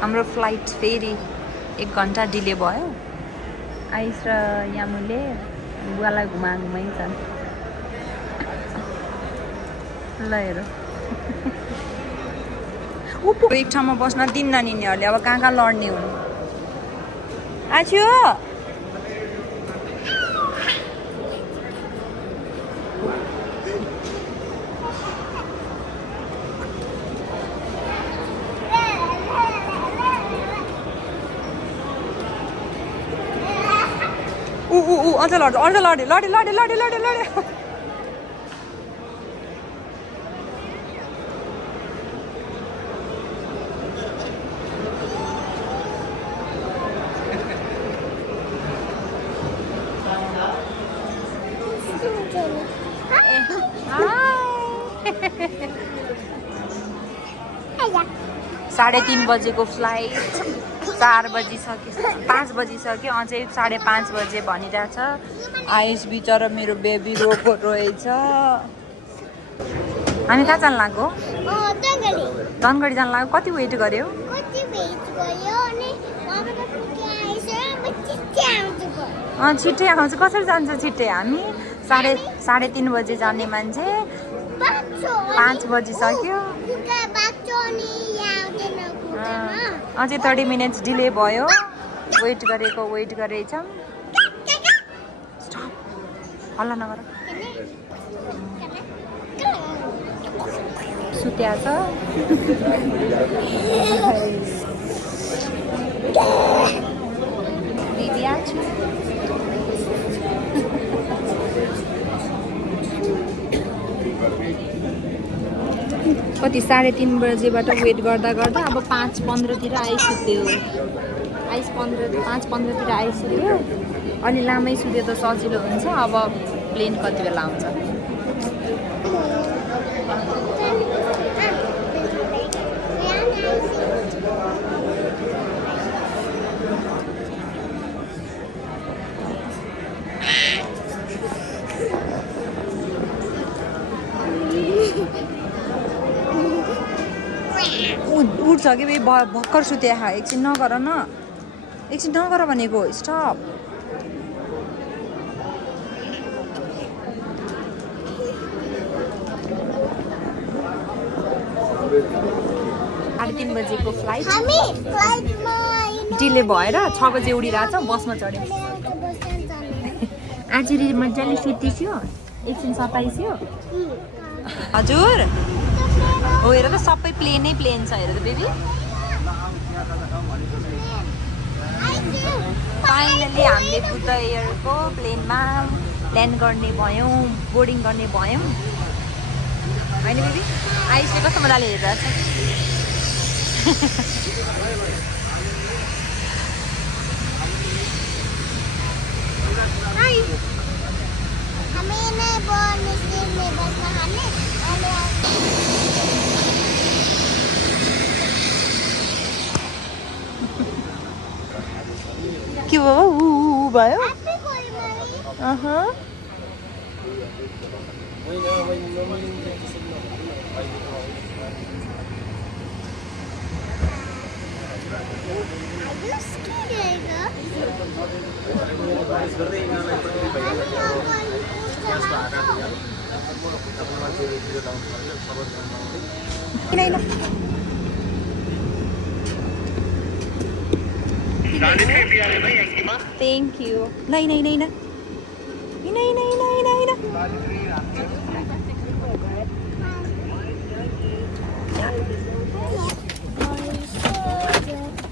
हाम्रो फ्लाइट फेरि 1 घन्टा डिले भयो। आइस र यामुले बुवालाई घुमाइन्छन्। ल हेर एक ठाउँमा बस्न दिन्न निनीहरूले, अब कहाँ लड्ने हुन्। आछु अझ लड्यो। साढे 3 बजेको फ्लाइट 4 बजिसक्यो, 5 बजिसक्यो, अझै 5:30 बजे भनिरहेछ। आइस बिचरा मेरो बेबी रोएको रहेछ। हामी कहाँ जान लाग्यो? धनगढी जान लाग्यो। कति वेट गर्यो? छिट्टै आउँछ। कसरी जान्छ छिट्टै? हामी 3:30 बजे जाने मान्छे 5 बजिसक्यो। अझै 30 मिनट्स डिले भयो। वेट गरेछौँ। हल्ला नगर। सुत्या छ। दिदी आछु। कति 3:30 बजेबाट वेट गर्दा अब 5:15 आइसुत्यो। 5:15 आइसुत्यो। अलि लामै सुत्यो त सजिलो हुन्छ। अब प्लेन कति बेला आउँछ? उठ्छ कि भर्खर सुत्या। एकछिन नगर भनेको। स्टप। साढे 3 बजेको फ्लाइट डिले भएर 6 बजे उडिरहेछ। बसमा चढ्यो। आज मजाले सुतिस्यो। एकछिन सताइस्यो। हजुर हो, हेर त सबै प्लेन छ। हेर त बेबी। फाइनली हामीले बुद्ध एयरको प्लेनमा ल्यान्ड गर्ने भयौँ, बोर्डिङ गर्ने भयौँ होइन बेबी? आइसले कस्तो मजाले हेरिरहेछ। के भयो? भयो। Thank you. नहीं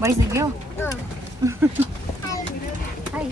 भइसक्यो। हाय